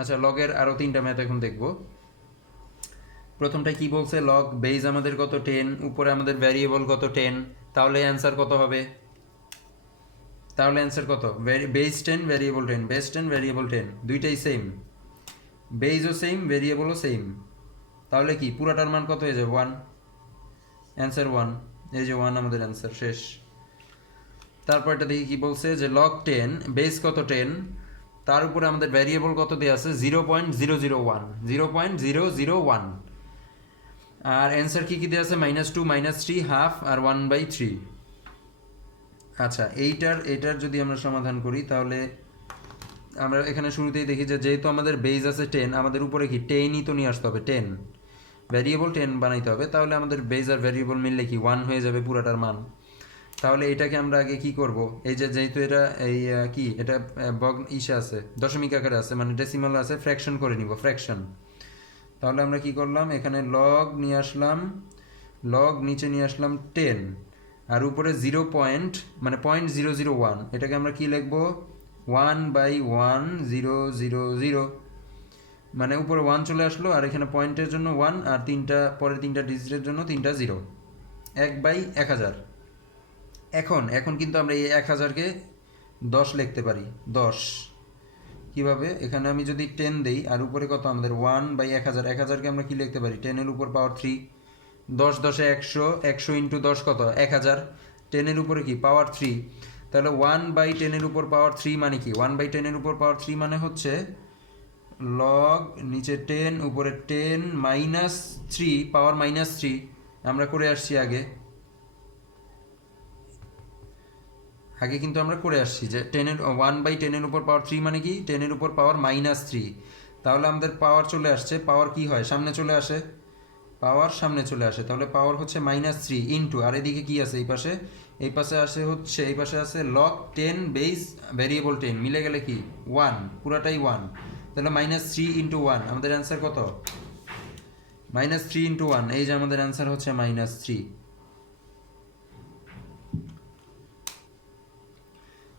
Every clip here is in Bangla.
আচ্ছা, লগের আরও 3টা ম্যাথ এখন দেখব। প্রথমটা কি বলছে, লগ বেজ আমাদের কত 10, উপরে আমাদের ভ্যারিয়েবল কত 10, তাহলে অ্যান্সার কত হবে? তাহলে অ্যান্সার কত? বেজ 10 ভ্যারিয়েবল 10, বেজ 10 ভ্যারিয়েবল 10, দুইটাই সেম, বেজও সেম ভ্যারিয়েবলও সেম, তাহলে কি পুরাটার মান কত হয়ে যাবে? 1। অ্যান্সার 1, এই যে 1 আমাদের অ্যান্সার, শেষ। তারপর এটা দেখি কি বলছে, যে লগ 10 বেস কত 10, তার উপরে আমাদের ভ্যারিয়েবল কত দেওয়া আছে? 0.001, 0.001, আর অ্যান্সার কি কি দেওয়া আছে? -2, -3, হাফ আর 1/3। আচ্ছা, এইটার যদি আমরা সমাধান করি, তাহলে আমরা এখানে শুরুতেই দেখি যে যেহেতু আমাদের বেজ আছে 10, আমাদের উপরে কি 10ই তো নিয়ে আসতে হবে, 10 ভ্যারিয়েবল 10 বানাইতে হবে, তাহলে আমাদের বেজ আর ভ্যারিয়েবল মিললে কি 1 হয়ে যাবে পুরাটার মান। তাহলে এটাকে আমরা আগে কি করব, এই যে যেহেতু এটা এই কি এটা ইসে আছে, দশমিক আকারে আছে, মানে ডেসিমাল আছে, ফ্র্যাকশন করে নিব, ফ্র্যাকশন। তাহলে আমরা কি করলাম, এখানে লগ নিয়ে আসলাম, লগ নিচে নিয়ে আসলাম 10, আর উপরে 0 মানে 0.001, এটাকে আমরা কি লিখবো? 1/1000, মানে উপরে 1 চলে আসলো, আর এখানে পয়েন্টের জন্য 1, আর পরের তিনটা ডিজিটের জন্য 3টা 0, 1/1000। এখন কিন্তু আমরা এই 1000কে 10 লিখতে পারি, 10। কিভাবে? এখানে আমি যদি 10 দেই, আর উপরে কত আমাদের 1/1000, 1000কে আমরা কি লিখতে পারি? 10 এর উপর পাওয়ার 3, 10 10 100, 100 ইন্টু 10 কত? 1000, 10 এর উপরে কি পাওয়ার 3, তাহলে 1/10 এর উপর পাওয়ার 3 মানে কি? 1/10 এর উপর পাওয়ার 3 মানে হচ্ছে লগ নিচে 10 উপরে 10 -3 পাওয়ার -3, আমরা করে আসছি আগে আগে কিন্তু আমরা করে আসছি যে 1/10 এর উপর পাওয়ার 3 মানে কি? 10 এর উপর পাওয়ার -3, তাহলে আমাদের পাওয়ার চলে আসছে, পাওয়ার কি হয়? সামনে চলে আসে, পাওয়ার সামনে চলে আসে, তাহলে পাওয়ার হচ্ছে -3 ইন্টু, আর এদিকে কি আছে এই পাশে? এই পাশে আসে হচ্ছে, এই পাশে আছে লগ 10 বেস ভ্যারিয়েবল 10, মিলে গেলে কি 1, পুরাটাই 1, তাহলে -3 ইন্টু 1, আমাদের অ্যান্সার কত? -3 ইন্টু 1, এই যে আমাদের অ্যান্সার হচ্ছে -3।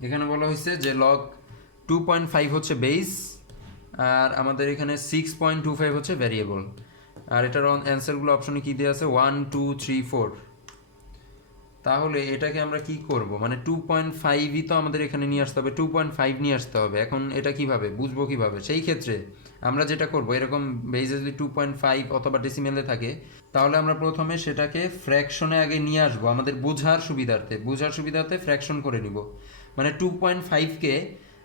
এখানে বলা হয়েছে যে লগ 2.5 হচ্ছে বেস, আর আমাদের এখানে 6.25 হচ্ছে ভ্যারিয়েবল, আর এটার অ্যান্সারগুলো অপশনে কী দেওয়া আছে? 1 2 3 4। তাহলে এটাকে আমরা কি করব, মানে 2.5ই তো আমাদের এখানে নিয়ে আসতে হবে, 2.5 নিয়ে আসতে হবে। এখন এটা কিভাবে বুঝবো, কিভাবে? সেই ক্ষেত্রে আমরা যেটা করব, এরকম বেজে যদি 2.5 অথবা ডেসিমেলে থাকে, তাহলে আমরা প্রথমে সেটাকে ফ্র্যাকশনে আগে নিয়ে আসবো, আমাদের বোঝার সুবিধার্থে ফ্র্যাকশন করে নিব। মানে 2.5কে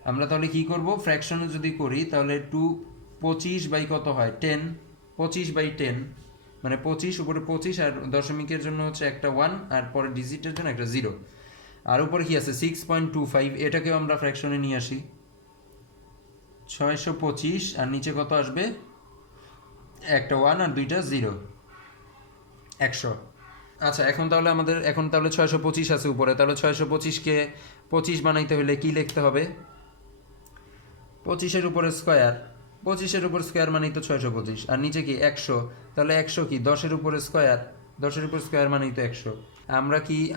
আমরা তাহলে কি করব, ফ্র্যাকশনে যদি করি, তাহলে 25 বাই কত হয়? 10, 25/10, মানে 25 উপরে 25, আর দশমিকের জন্য হচ্ছে একটা 1, আর পরে ডিজিটের জন্য একটা 0, আর উপরে কি আছে? 6.25, এটাকেও আমরা ফ্র্যাকশনে নিয়ে আসি, 625, আর নিচে কত আসবে? একটা 1 আর দুইটা 0, 100। আচ্ছা, এখন তাহলে 625 আছে উপরে, তাহলে 625কে 25 বানাইতে হলে কি লিখতে হবে? 25-এর উপরে স্কোয়ার, 25-এর উপর স্কোয়ার মানেই তো 625, আর নিচে কি 100, তাহলে 100 কি 10-এর উপরে স্কোয়ার, 10-এর উপর স্কোয়ার মানেই তো 100।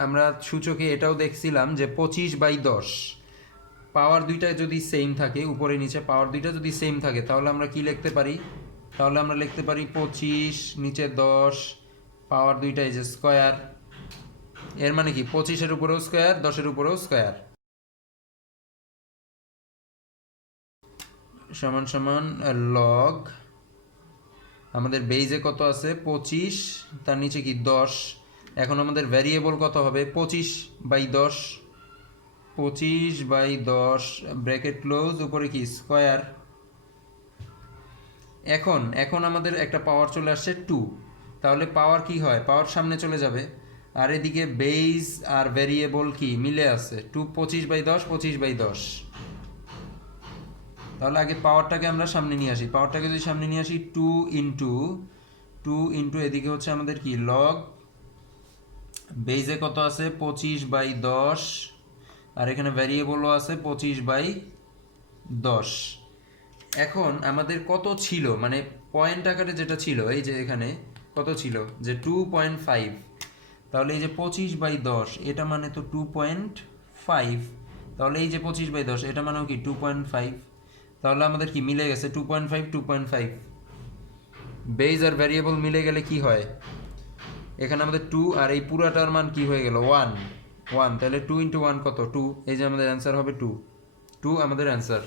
আমরা সূচকে এটাও দেখছিলাম যে 25/10, পাওয়ার দুইটা যদি সেম থাকে, উপরে নিচে পাওয়ার দুইটা যদি সেম থাকে, তাহলে আমরা কি লিখতে পারি? তাহলে আমরা লিখতে পারি 25 নিচে 10, পাওয়ার দুইটা এই যে স্কোয়ার, এর মানে কি 25-এর উপরেও স্কোয়ার, 10-এর উপরেও স্কোয়ার, সমান সমান লগ আমাদের বেইজে কত আছে? 25, তার নিচে কি 10, এখন আমাদের ভ্যারিয়েবল কত হবে? 25/10, 25/10 ব্র্যাকেট ক্লোজ, উপরে কি স্কোয়ার। এখন আমাদের একটা পাওয়ার চলে আসছে 2, তাহলে পাওয়ার কি হয়? পাওয়ার সামনে চলে যাবে, আর এদিকে বেইজ আর ভ্যারিয়েবল কি মিলে আছে? 25/10, 25/10, তাহলে আগে পাওয়ারটাকে আমরা সামনে নিয়ে আসি, পাওয়ারটাকে যদি সামনে নিয়ে আসি, 2 ইন্টু এদিকে হচ্ছে আমাদের কি লগ বেইজে কত আছে? 25/10, আর এখানে ভ্যারিয়েবলও আছে 25/10। এখন আমাদের কত ছিল, মানে পয়েন্ট আকারে যেটা ছিল, এই যে এখানে কত ছিল? যে 2.5, তাহলে এই যে 25/10 এটা মানে তো 2.5, তাহলে এই যে 25/10 এটা মানেও কি 2.5, তাহলে আমাদের কি মিলে গেছে 2.5 2.5। বেজ আর ভ্যারিয়েবল মিলে গেলে কি হয়, এখানে আমাদের 2 আর এই পুরাটার মান কি হয়ে গেল 1 1, তাহলে 2 × 1 কত 2, এই যে আমাদের অ্যান্সার হবে 2 2 আমাদের অ্যান্সার।